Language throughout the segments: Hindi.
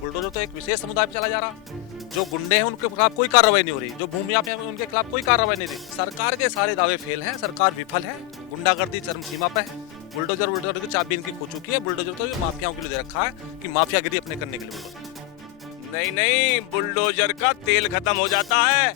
बुलडोजर तो एक विशेष समुदाय पे चला जा रहा। जो गुंडे हैं उनके खिलाफ कोई कार्रवाई नहीं हो रही, जो भूमि माफिया हैं उनके खिलाफ कोई कार्रवाई नहीं रही। सरकार के सारे दावे फेल हैं, सरकार विफल है, गुंडागर्दी चरम सीमा पे है। बुलडोजर की चाबी इनकी खो चुकी है। बुलडोजर तो माफियाओं के लिए दे रखा है कि माफियागिरी अपने करने के लिए बुलडोजर। नहीं, बुलडोजर का तेल खत्म हो जाता है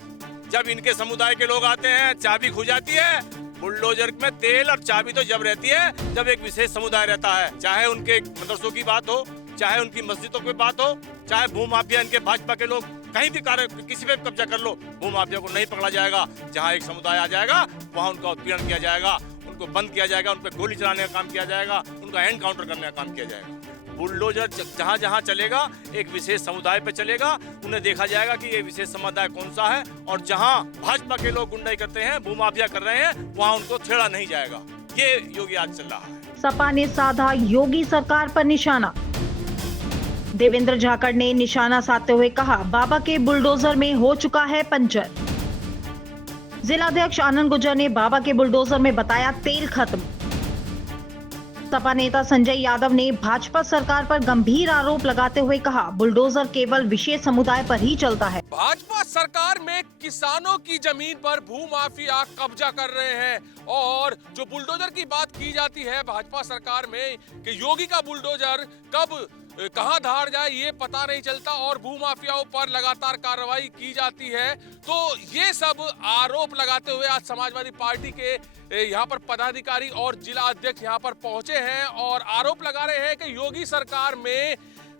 जब इनके समुदाय के लोग आते हैं, चाबी खो जाती है। बुलडोजर में तेल और चाबी तो जब रहती है जब एक विशेष समुदाय रहता है, चाहे उनके मदरसों की बात हो, चाहे उनकी मस्जिदों की बात हो, चाहे भूमाफिया इनके भाजपा के लोग कहीं भी कार्य किसी पे कब्जा कर लो, भूमाफिया को नहीं पकड़ा जाएगा। जहाँ एक समुदाय आ जाएगा वहाँ उनका उत्पीड़न किया जाएगा, उनको बंद किया जाएगा, उन पर गोली चलाने का काम किया जाएगा, उनका एनकाउंटर करने का काम किया जाएगा। बुलडोजर जहाँ जहाँ चलेगा एक विशेष समुदाय पे चलेगा, उन्हें देखा जाएगा कि ये विशेष समुदाय कौन सा है, और जहाँ भाजपा के लोग गुंडाई करते हैं, भूमाफिया कर रहे हैं, वहाँ उनको छेड़ा नहीं जाएगा। ये योगी आज चल रहा है। सपा ने साधा योगी सरकार पर निशाना। देवेंद्र झाकड़ ने निशाना साधते हुए कहा, बाबा के बुलडोजर में हो चुका है पंचर। जिलाध्यक्ष आनंद गुर्जर ने बाबा के बुलडोजर में बताया तेल खत्म। सपा नेता संजय यादव ने भाजपा सरकार पर गंभीर आरोप लगाते हुए कहा, बुलडोजर केवल विशेष समुदाय पर ही चलता है। भाजपा सरकार में किसानों की जमीन पर भूमाफिया कब्जा कर रहे हैं, और जो बुलडोजर की बात की जाती है भाजपा सरकार में कि योगी का बुलडोजर कब कहां धार जाए ये पता नहीं चलता, और भूमाफियाओं पर लगातार कार्रवाई की जाती है। तो ये सब आरोप लगाते हुए आज समाजवादी पार्टी के यहाँ पर पदाधिकारी और जिला अध्यक्ष यहाँ पर पहुंचे हैं और आरोप लगा रहे हैं कि योगी सरकार में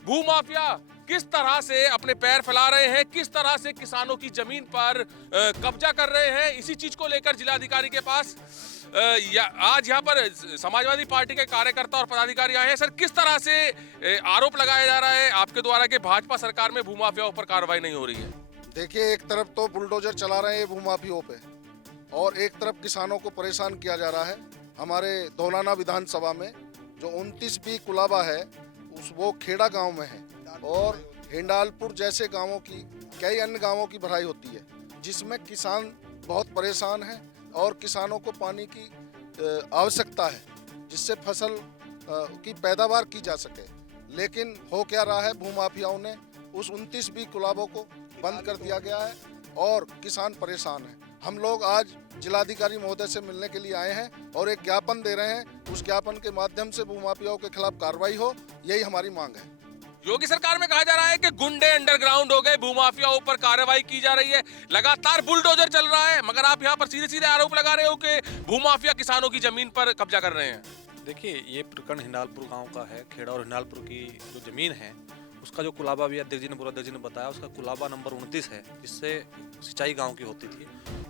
भूमाफिया किस तरह से अपने पैर फैला रहे हैं, किस तरह से किसानों की जमीन पर कब्जा कर रहे हैं। इसी चीज को लेकर जिलाधिकारी के पास आज यहाँ पर समाजवादी पार्टी के कार्यकर्ता और पदाधिकारी आए हैं। सर, किस तरह से आरोप लगाया जा रहा है आपके द्वारा कि भाजपा सरकार में भूमाफियाओं पर कार्रवाई नहीं हो रही है? देखिए, एक तरफ तो बुलडोजर चला रहे हैं भूमाफियों पे, और एक तरफ किसानों को परेशान किया जा रहा है। हमारे धौलाना विधानसभा में जो 29 बी कुलाबा है वो खेड़ा गांव में है, और हिंडालपुर जैसे गांवों की कई अन्य गांवों की भराई होती है, जिसमें किसान बहुत परेशान हैं और किसानों को पानी की आवश्यकता है जिससे फसल की पैदावार की जा सके। लेकिन हो क्या रहा है, भूमाफियाओं ने उस 29 बी कुलाबों को बंद कर दिया गया है और किसान परेशान हैं। हम लोग आज जिलाधिकारी महोदय से मिलने के लिए आए हैं और एक ज्ञापन दे रहे हैं। उस ज्ञापन के माध्यम से भूमाफियाओं के खिलाफ कार्रवाई हो, यही हमारी मांग है। योगी सरकार में कहा जा रहा है कि गुंडे अंडरग्राउंड हो गए, भूमाफियाओं पर कार्रवाई की जा रही है, लगातार बुलडोजर चल रहा है, मगर आप यहाँ पर सीधे सीधे आरोप लगा रहे हो कि भूमाफिया किसानों की जमीन पर कब्जा कर रहे हैं। देखिए, ये प्रकरण हिंडालपुर गांव का है। खेड़ा और हिंडालपुर की जो जमीन है उसका जो कुलाबा भी अध्यक्ष जी ने बताया, उसका कुलाबा नंबर 29 है, जिससे सिंचाई गांव की होती थी।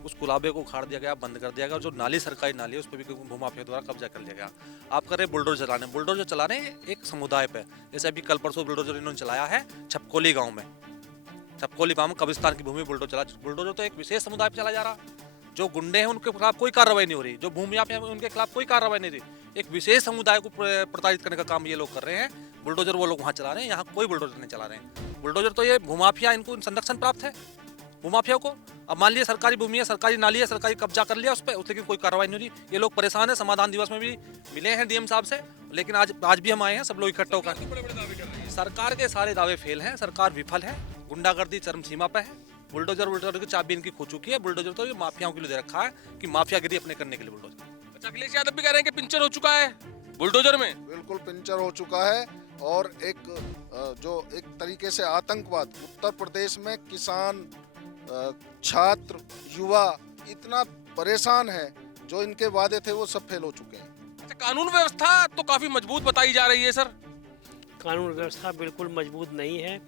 उस कुलाबे को उखाड़ दिया गया, बंद कर दिया गया, और जो नाली सरकारी नाली है उस पर भी भूमाफिया द्वारा कब्जा कर लिया गया। आप कर रहे बुलडोजर चलाने एक समुदाय पे, जैसे अभी कल परसों बुलडोजर इन्होंने चलाया है छपकोली गाँव में। छपकोली गाँव में कब्रिस्तान की भूमि बुलडोजर तो एक विशेष समुदाय पे चला जा रहा। जो गुंडे हैं उनके खिलाफ कोई कार्रवाई नहीं हो रही, जो भूमि माफिया हैं उनके खिलाफ कोई कार्रवाई नहीं रही। एक विशेष समुदाय को प्रताड़ित करने का काम ये लोग कर रहे हैं। बुलडोजर वो लोग वहाँ चला रहे हैं, यहाँ कोई बुलडोजर नहीं चला रहे हैं। बुलडोजर तो ये भूमाफिया, इनको संरक्षण प्राप्त है भूमाफिया को। अब मान लिया सरकारी भूमि है, सरकारी नाली है, सरकारी कब्जा कर लिया उस पर, लेकिन कोई कार्रवाई नहीं हुई। ये लोग परेशान है। समाधान दिवस में भी मिले हैं डीएम साहब से, लेकिन आज भी हम आए हैं, सब लोग इकट्ठा होकर। सरकार के सारे दावे फेल हैं, सरकार विफल है, गुंडागर्दी चरम सीमा पे है। बुलडोजर की चाबी इनकी खो चुकी है। बुलडोजर तो ये माफियाओं के लिए दे रखा है कि माफियागिरी अपने करने के लिए बुलडोजर। अच्छा, अखिलेश यादव भी कह रहे हैं कि पिंचर हो चुका है बुलडोजर में। बिल्कुल पिंचर हो चुका है, और एक तरीके से आतंकवाद उत्तर प्रदेश में किसान, छात्र, युवा इतना परेशान है, जो इनके वादे थे वो सब फेल हो चुके हैं। अच्छा, कानून व्यवस्था तो काफी मजबूत बताई जा रही है सर। कानून व्यवस्था बिल्कुल मजबूत नहीं है।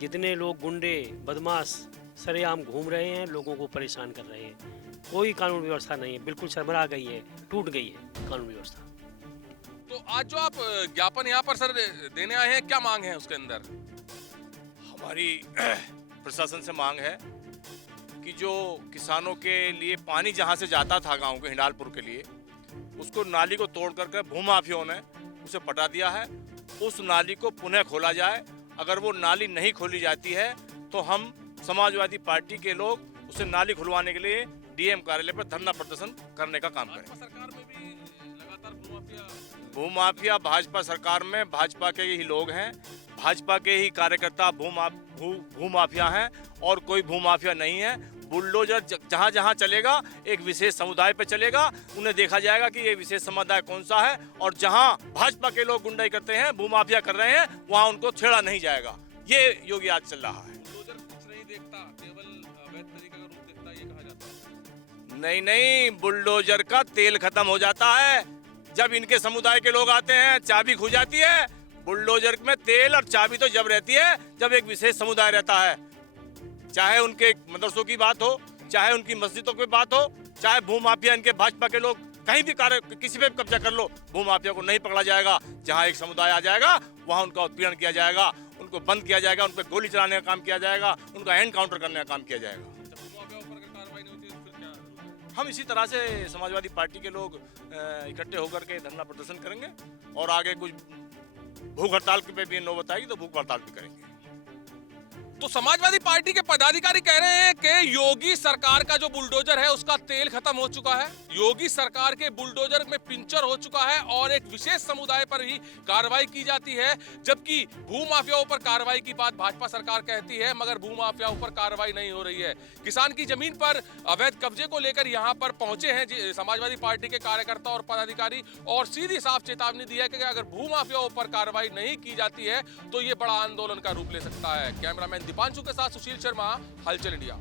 जितने लोग गुंडे बदमाश सरेआम घूम रहे हैं, लोगों को परेशान कर रहे हैं, कोई कानून व्यवस्था नहीं है, बिल्कुल सरबरा गई है, टूट गई है कानून व्यवस्था। तो आज जो आप ज्ञापन यहाँ पर सर देने आए हैं, क्या मांग है उसके अंदर? हमारी प्रशासन से मांग है कि जो किसानों के लिए पानी जहाँ से जाता था गांव के हिंडालपुर के लिए, उसको नाली को तोड़ करके भूमाफियों ने उसे पटा दिया है। उस नाली को पुनः खोला जाए। अगर वो नाली नहीं खोली जाती है तो हम समाजवादी पार्टी के लोग उसे नाली खुलवाने के लिए डीएम कार्यालय पर धरना प्रदर्शन करने का काम करें। सरकार में भी लगातार भूमाफिया भाजपा सरकार में भाजपा के ही लोग हैं। भाजपा के ही कार्यकर्ता भूमाफिया हैं और कोई भूमाफिया नहीं है। बुलडोजर जहां जहां चलेगा एक विशेष समुदाय पे चलेगा, उन्हें देखा जाएगा कि ये विशेष समुदाय कौन सा है, और जहां भाजपा के लोग गुंडाई करते हैं, भूमाफिया कर रहे हैं, वहां उनको छेड़ा नहीं जाएगा। ये योगी आज चल रहा है। बुलडोजर कुछ नहीं देखता, केवल अवैध तरीके का रूप देखता है, ये कहा जाता है। नहीं, बुलडोजर का तेल खत्म हो जाता है जब इनके समुदाय के लोग आते हैं, चाबी खो जाती है। बुलडोजर में तेल और चाबी तो जब रहती है जब एक विशेष समुदाय रहता है, चाहे उनके मदरसों की बात हो, चाहे उनकी मस्जिदों की बात हो, चाहे भूमाफिया इनके भाजपा के लोग कहीं भी किसी पे भी कब्जा कर लो, भूमाफिया को नहीं पकड़ा जाएगा। जहां एक समुदाय आ जाएगा वहां उनका उत्पीड़न किया जाएगा, उनको बंद किया जाएगा, उन पर गोली चलाने का काम किया जाएगा, उनका एनकाउंटर करने का काम किया जाएगा। जब भूमाफिया ऊपर अगर कार्रवाई नहीं होती है तो फिर क्या होगा? हम इसी तरह से समाजवादी पार्टी के लोग इकट्ठे होकर के धरना प्रदर्शन करेंगे, और आगे कुछ भूख हड़ताल पे भी नौबत आएगी तो भूख हड़ताल भी करेंगे। तो समाजवादी पार्टी के पदाधिकारी कह रहे हैं कि योगी सरकार का जो बुलडोजर है उसका तेल खत्म हो चुका है, योगी सरकार के बुलडोजर में पिंचर हो चुका है और एक विशेष समुदाय पर ही कार्रवाई की जाती है, जबकि भूमाफियाओं पर कार्रवाई की बात भाजपा सरकार कहती है, मगर भूमाफियाओं पर कार्रवाई नहीं हो रही है। किसान की जमीन पर अवैध कब्जे को लेकर यहाँ पर पहुंचे हैं समाजवादी पार्टी के कार्यकर्ता और पदाधिकारी, और सीधी साफ चेतावनी दी है कि अगर भूमाफियाओं पर कार्रवाई नहीं की जाती है तो ये बड़ा आंदोलन का रूप ले सकता है। कैमरामैन दीपांशु के साथ सुशील शर्मा, हलचल इंडिया।